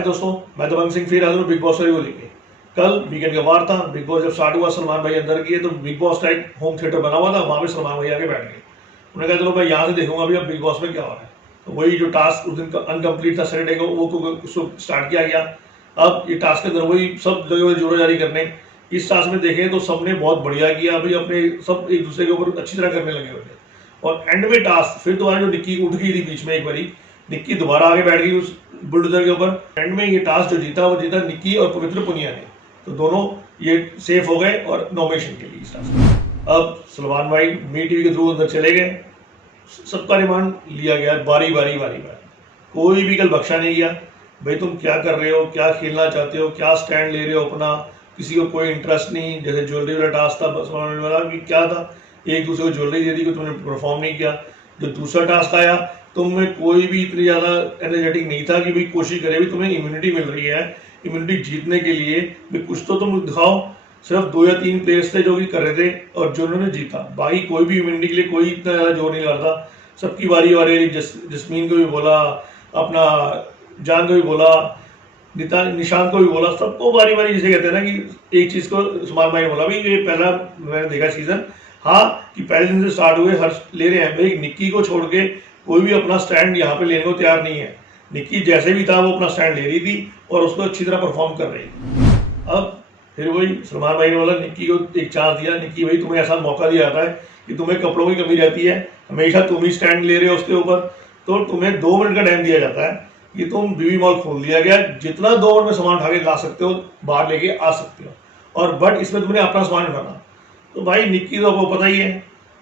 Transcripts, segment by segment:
हाय दोस्तों, मैं दबंग सिंह फिर हाजिर हूं बिग बॉस को लेके। कल वीकेंड का वार था, बिग बॉस जब स्टार्ट हुआ सलमान भाई अंदर किए तो बिग बॉस का एक होम थिएटर बना हुआ था, वहां पे सलमान भाई आके बैठ गए। उन्होंने कहा चलो मैं यहाँ से देखूंगा अभी अब बिग बॉस में क्या हो रहा है। तो वही जो टास्क उस दिन अनकम्प्लीट था सैटरडे को, वो स्टार्ट किया गया। अब ये टास्क के अंदर वही सब जगह जोड़ा जारी करने। इस टास्क में देखें तो सबने बहुत बढ़िया किया, अभी अपने सब एक दूसरे के ऊपर अच्छी तरह करने लगे हुए थे। और एंड में टास्क फिर दोबारा जो निक्की उठ गई थी बीच में, एक बारी निक्की दोबारा आगे बैठ गई उस बुलडोजर के ऊपर। एंड में ये टास्क जो जीता वो जीता निक्की और पवित्र पुनिया ने, तो दोनों ये सेफ हो गए और नॉमिनेशन के लिए इस टास्क में। अब सलमान भाई मी टीवी के थ्रू अंदर चले गए, सबका रिमांड लिया गया बारी बारी बारी बारी, कोई भी कल बख्शा नहीं गया। भाई तुम क्या कर रहे हो, क्या खेलना चाहते हो, क्या स्टैंड ले रहे हो अपना, किसी को कोई इंटरेस्ट नहीं। जैसे ज्वेलरी वाला टास्क था सलमान वाला कि क्या था, एक दूसरे को ज्वेलरी दे दी कि तुमने परफॉर्म नहीं किया। जो दूसरा टास्क आया, तुम में कोई भी इतनी ज़्यादा एनर्जेटिक नहीं था कि भाई कोशिश करे भी तुम्हें इम्यूनिटी मिल रही है, इम्यूनिटी जीतने के लिए भी कुछ तो तुम दिखाओ। सिर्फ 2 या 3 प्लेयर्स थे जो कि कर रहे थे और जिन्होंने जीता, बाकी कोई भी इम्यूनिटी के लिए कोई इतना ज़्यादा जोर नहीं लगा था। सबकी बारी बारी जस्मीन को भी बोला, अपना जान को भी बोला, निशांत को भी बोला, सबको बारी बारी जिसे कहते हैं ना कि एक चीज़ को सलमान भाई ने बोला भी ये पहला मैंने देखा सीजन, हाँ कि पहले दिन से स्टार्ट हुए हर ले रहे हैं भाई। निक्की को छोड़ के कोई भी अपना स्टैंड यहाँ पे लेने को तैयार नहीं है। निक्की जैसे भी था वो अपना स्टैंड ले रही थी और उसको अच्छी तरह परफॉर्म कर रही थी। अब फिर वही सलमान भाई ने बोला निक्की को एक चांस दिया, निक्की भाई तुम्हें ऐसा मौका दिया जाता है कि तुम्हें कपड़ों की कमी रहती है, हमेशा तुम ही स्टैंड ले रहे हो उसके ऊपर, तो तुम्हें 2 मिनट का टाइम दिया जाता है कि तुम बीवी मॉल खोल दिया गया, जितना 2 मिनट में सामान उठा के ला सकते हो बाहर लेके आ सकते हो, और बट इसमें तुमने अपना सामान उठाना। तो भाई निक्की तो आपको पता ही है,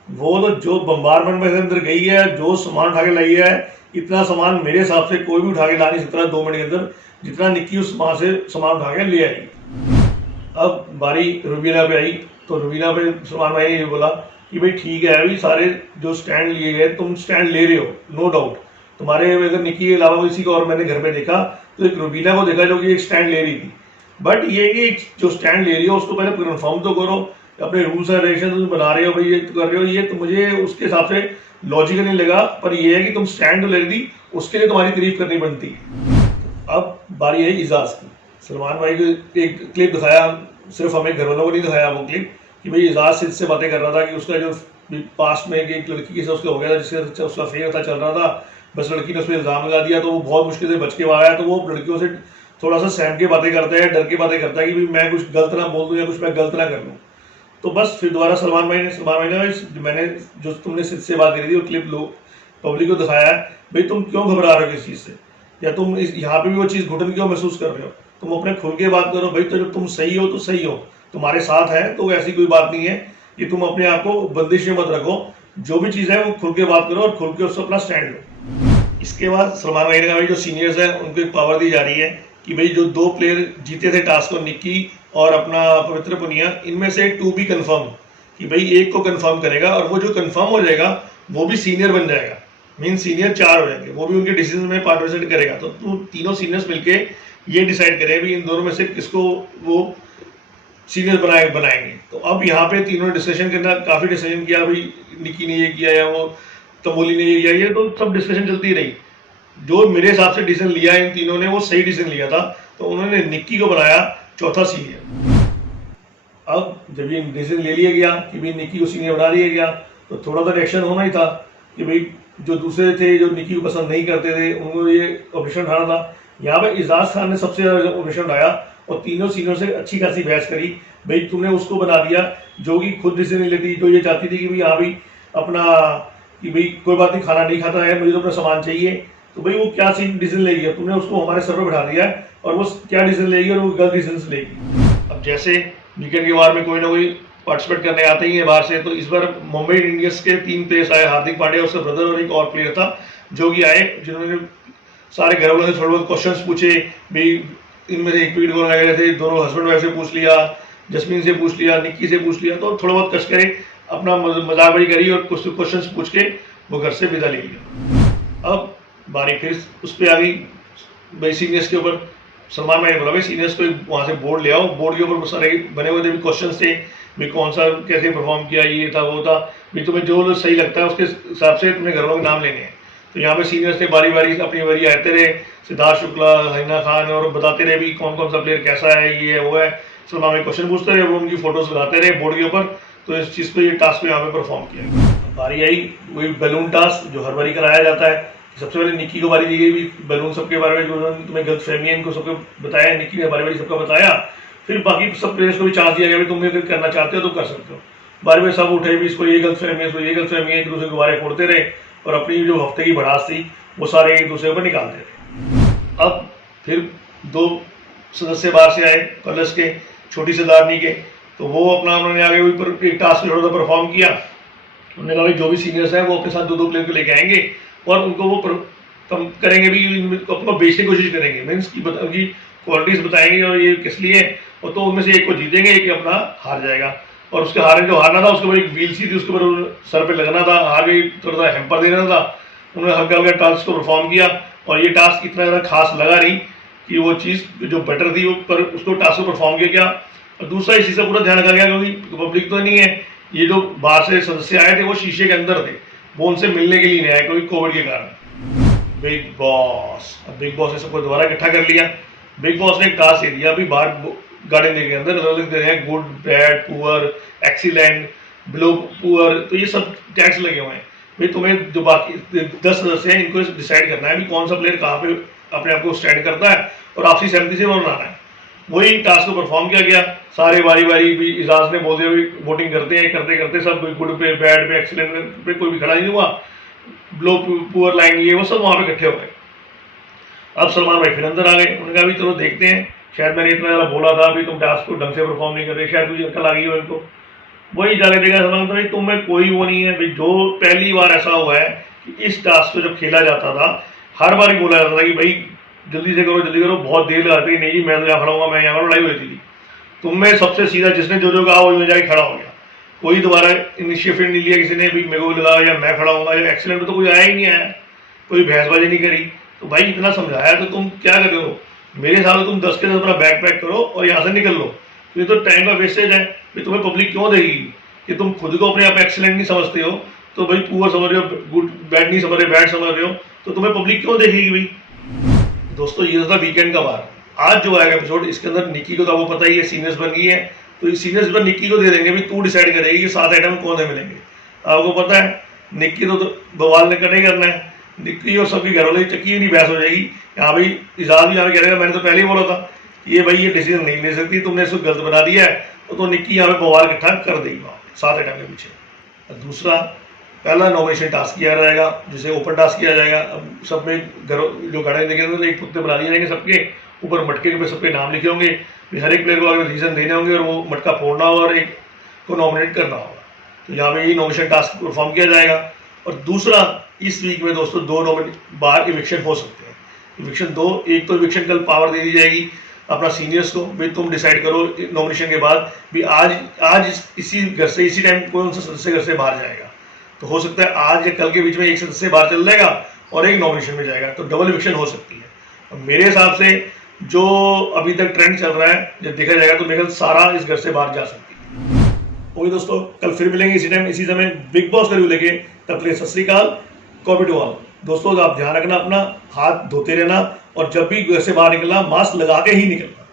वो तो जो बम्बारमेंट में अंदर गई है, जो सामान उठा के लाई है, इतना सामान मेरे हिसाब से कोई भी उठा के ला नहीं सकता 2 मिनट के अंदर, जितना निक्की उस वहां से सामान उठा के ले आई। अब बारी रुबीना पे आई, तो रुबीना पे सलमान भाई ने ये बोला कि भाई ठीक है, अभी सारे जो स्टैंड लिए गए तुम स्टैंड ले रहे हो, नो डाउट। तुम्हारे अगर निक्की के अलावा किसी को और मैंने घर पे देखा तो एक रुबीना को देखा जो कि एक स्टैंड ले रही थी। बट ये कि जो स्टैंड ले रही हो उसको पहले कन्फर्म तो करो, अपने रूल्स एंड रेगुलेशन बना रहे हो भाई, ये कर रहे हो, ये तो मुझे उसके हिसाब से लॉजिकल नहीं लगा। पर ये है कि तुम स्टैंड तो ले रही थी, उसके लिए तुम्हारी तारीफ करनी बनती है। अब बारी है इजाज की। सलमान भाई को एक क्लिप दिखाया, सिर्फ हमें घर वालों को नहीं दिखाया वो क्लिप, कि भाई इजाज से बातें कर रहा था कि उसका जो पास्ट में एक लड़की के साथ उसका हो गया था, जिससे उसका फेयर था चल रहा था, बस लड़की ने उस पर इल्ज़ाम लगा दिया, तो वो बहुत मुश्किल से बच के बाहर आया। तो वो लड़कियों से थोड़ा सा सहम के बातें करता है, डर के बातें करता है कि भाई मैं कुछ गलत ना बोल दूँ या कुछ मैं गलत ना कर लूँ। तो बस फिर दोबारा सलमान भाई ने मैंने जो तुमने से बात करी थी वो क्लिप लो पब्लिक को दिखाया है, भाई तुम क्यों घबरा रहे हो किस चीज़ से, या तुम यहाँ पे भी वो चीज़ घुटन क्यों महसूस कर रहे हो, तुम अपने खुल के बात करो भाई। तो जब तुम सही हो तो सही हो, तुम्हारे साथ है तो ऐसी कोई बात नहीं है कि तुम अपने आप को बंदिश में मत रखो, जो भी चीज़ है वो खुल के बात करो और खुल के उससे अपना स्टैंड लो। इसके बाद सलमान भाई ने कहा भाई जो सीनियर्स हैं उनको एक पावर दी जा रही है कि भाई जो 2 प्लेयर जीते थे टास्क को, निक्की और अपना पवित्र पुनिया, इनमें से 2 भी कंफर्म, कि भाई एक को कंफर्म करेगा और वो जो कंफर्म हो जाएगा वो भी सीनियर बन जाएगा, मीन सीनियर 4 हो जाएंगे, वो भी उनके डिसीजन में पार्टिसिपेट करेगा। तो तीनों सीनियर्स मिलके ये डिसाइड करें भी इन दोनों में से किसको वो सीनियर बनाएंगे। तो अब यहाँ पे तीनों डिस्कशन करना, काफ़ी डिस्कशन किया, भाई निक्की ने ये किया या वो तमोली ने ये किया, ये तो सब डिस्कशन चलती रही। जो मेरे हिसाब से डिसीजन लिया इन तीनों ने वो सही डिसीजन लिया था, तो उन्होंने निक्की को बनाया चौथा सीनियर। अब जब ये डिसीजन ले लिया गया कि भाई निक्की को सीनियर बना दिया गया, तो थोड़ा सा रिएक्शन होना ही था कि भाई जो दूसरे थे जो निक्की को पसंद नहीं करते थे उन्होंने ये ऑब्जेक्शन उठाना था। यहाँ पे इजाज खान ने सबसे ज़्यादा ऑब्जेक्शन उठाया और तीनों सीनियर से अच्छी खासी बहस करी, भाई तुमने उसको बना दिया जो कि खुद डिसीजन नहीं लेती, जो ये चाहती थी कि भाई हाँ भाई अपना कि भाई कोई बात नहीं, खाना नहीं खाता है, मुझे तो अपना सामान चाहिए। तो भाई वो क्या डिसीजन लेगी, तुमने उसको हमारे सर पर बैठा दिया है और वो क्या डिसीजन लेगी और वो गलत डिसीजन लेगी। अब जैसे वीकेंड के बार में कोई ना कोई पार्टिसिपेट करने आते ही है बाहर से, तो इस बार मुंबई इंडियंस के 3 प्लेयर्स आए, हार्दिक पांड्या, उसका ब्रदर और एक और प्लेयर था जो कि आए, जिन्होंने सारे घर वालों से थोड़े बहुत क्वेश्चन पूछे। भाई इनमें से एक ट्वीट बोलने लगे थे, दोनों हस्बैंड वाइफ से पूछ लिया, जस्मीन से पूछ लिया, निक्की से पूछ लिया, तो थोड़ा बहुत कश करे अपना मजाकबाजी करी और कुछ क्वेश्चन पूछ के वो घर से विदा ले लिया। अब बारी फिर उस पर आ गई भाई सीनियर्स के ऊपर। सलमान भाई ने बोला भाई सीनियर्स को वहाँ से बोर्ड ले आओ, बोर्ड के ऊपर सारे बने हुए थे भी क्वेश्चन थे, भाई कौन सा कैसे परफॉर्म किया, ये था वो था, भाई तुम्हें जो सही लगता है उसके हिसाब से तुम्हें घर वालों के नाम लेने हैं। तो यहाँ पे सीनियर्स ने बारी बारी अपनी बारी आते रहे, सिद्धार्थ शुक्ला, हिना खान, और बताते रहे भी कौन कौन सा प्लेयर कैसा है, ये वो है। सलमान भाई क्वेश्चन पूछते रहे, वो उनकी फोटोज लगाते रहे बोर्ड के ऊपर। तो इस चीज़ पे ये टास्क पे यहाँ पे परफॉर्म किया। बारी आई वही बैलून टास्क जो हर बारी कराया जाता है। सबसे पहले निक्की को बारी दी गई, भी बैलून सबके बारे में जो तुम्हें गलत फहमी है इनको सबको बताया, निक्की ने बारी बारी सबका बताया। फिर बाकी सब प्लेयर्स को भी चांस दिया गया, तुम अगर करना चाहते हो तो कर सकते हो। बारी में सब उठे भी, इसको ये गलत फहमी है, इसको ये गलत फहमी है, एक दूसरे को बारे फोड़ते रहे और अपनी जो हफ्ते की भड़ास थी वो सारे एक दूसरे पर निकालते रहे। अब फिर 2 सदस्य बाहर से आए कलर्स के, छोटी सरदारनी के, तो वो अपना उन्होंने आगे ऊपर एक टास्क थोड़ा सा परफॉर्म किया। उन्होंने कहा जो भी सीनियर्स हैं वो अपने साथ 2-2 प्लेयर को लेके आएंगे और उनको वो कम करेंगे भी, अपना बेचने की कोशिश करेंगे, मीन्स की क्वालिटीज बताएंगे और ये किस लिए, और तो उनमें से एक को जीतेंगे, एक अपना हार जाएगा। और उसके हारने जो हारना था उसके ऊपर एक व्हील सी थी, उसके ऊपर सर पे लगना था, हार भी थोड़ा सा हेम्पर देना था। उन्होंने हल्का हल्का टास्क को परफॉर्म किया और ये टास्क इतना ज़्यादा खास लगा नहीं कि वो चीज़ जो बेटर थी वो, पर उसको टास्क को परफॉर्म किया। और दूसरा इस चीज़ का पूरा ध्यान रखा गया क्योंकि पब्लिक तो नहीं है, ये जो बाहर से सदस्य आए थे वो शीशे के अंदर थे, वो उनसे मिलने के लिए नहीं आए क्योंकि कोविड के कारण। बिग बॉस ने सबको दोबारा इकट्ठा कर लिया। बिग बॉस ने एक टास्क दे दिया, अभी बाहर गार्डन के अंदर अलग दे रहे हैं, good, bad, poor, excellent, below poor, तो ये सब टैक्स लगे हुए हैं। भाई तुम्हें जो बाकी 10 सदस्य हैं इनको डिसाइड करना है भी कौन सा प्लेयर कहाँ पे अपने आप को स्टैंड करता है और आपसी सहमति से वो बनाना है। वही टास्क को परफॉर्म किया गया। सारे बारी बारी भी इजाज ने बोल दिया भी वोटिंग करते हैं, करते करते सब गुड पे, बैड पे, एक्सीलेंट पे कोई भी खड़ा नहीं हुआ, बिलो पुअर लाइन ये वो सब वहाँ पे इकट्ठे हो गए। अब सलमान भाई फिर अंदर आ गए, उन्होंने कहा भी चलो देखते हैं, शायद मैंने इतना ज़्यादा बोला था अभी तुम टास्क को ढंग से परफॉर्म नहीं कर रहे, शायद मुझे अक्ल आ गई हो इनको। वही जाके देखा सलमान भाई तुम में कोई वो नहीं है भाई। जो पहली बार ऐसा हुआ है कि इस टास्क को जब खेला जाता था हर बार ही बोला जाता था कि भाई जल्दी से करो जल्दी करो, बहुत देर लगाती नहीं जी मैं तो यहाँ खड़ा हूँगा, मैं यहाँ लड़ाई हो रही थी। तुम में सबसे सीधा जिसने जो कहा वही में जाके खड़ा हो गया, कोई दोबारा इनिशिएटिव नहीं लिया किसी ने भी मेरे को लगा या मैं खड़ा हूँगा, या एक्सीडेंट में तो कोई आया ही नहीं आया, कोई बहसबाजी नहीं करी। तो भाई इतना समझाया तो तुम क्या कर रहे हो, मेरे हिसाब से तुम 10 के 10 अपना बैग पैक करो और यहाँ से निकल लो, तो ये तो टाइम का वेस्टेज है। फिर तुम्हें पब्लिक क्यों देगी कि तुम खुद को अपने आप एक्सीलेंट नहीं समझते हो, तो भाई पुअर समझ रहे हो, गुड बैड नहीं समझ रहे, बैड समझ रहे हो, तो तुम्हें पब्लिक क्यों देखेगी भाई। दोस्तों ये था वीकेंड का बार। आज जो आएगा एपिसोड इसके अंदर निक्की को तो आपको पता ही है सीनियर्स बन गई है, तो इस सीनियर्स पर निक्की को दे देंगे भी तू डिसाइड करेगी कि 7 आइटम कौन से मिलेंगे। आपको पता है निक्की तो बवाल ने करना ही करना है, निक्की और सबकी घर वाले चक्की ही नहीं बहस हो जाएगी। हाँ भाई इजाज भी यहाँ कह रहे मैंने तो पहले ही बोला था ये भाई ये डिसीजन नहीं ले सकती, तुमने इसको गलत बना दिया है, तो निक्की यहाँ पे बवाल इकट्ठा कर देगी 7 आइटम के पीछे। दूसरा पहला नॉमिनेशन टास्क किया जाएगा जिसे ओपन टास्क किया जाएगा। अब सब में घर जो गाड़े देखे तो एक पुत्ते बना दिए जाएंगे, सबके ऊपर मटके पे सबके नाम लिखे होंगे, हर एक प्लेयर को अगर रीजन देने होंगे और वो मटका फोड़ना होगा और एक को नॉमिनेट करना होगा। तो यहाँ पे ये नॉमिनेशन टास्क परफॉर्म किया जाएगा। और दूसरा इस वीक में दोस्तों 2 बार इविक्शन हो सकते हैं। इविक्शन 2, एक तो इविक्शन कल पावर दे दी जाएगी अपना सीनियर्स को, भाई तुम डिसाइड करो नॉमिनेशन के बाद भी आज इसी घर से इसी टाइम कौन सा सदस्य घर से बाहर जाएगा। तो हो सकता है आज या कल के बीच में एक सदस्य बाहर चल जाएगा और एक नॉमिनेशन में जाएगा, तो डबल इविक्शन हो सकती है। और मेरे हिसाब से जो अभी तक ट्रेंड चल रहा है जब देखा जाएगा तो मेरे ख्याल सारा इस घर से बाहर जा सकती है। ओके दोस्तों, कल फिर मिलेंगे इसी टाइम इसी समय बिग बॉस का रिव्यू लेके। तब तक सत श्री अकाल, कोविड वाल। दोस्तों आप ध्यान रखना अपना, हाथ धोते रहना और जब भी घर से बाहर निकलना मास्क लगा के ही निकलना।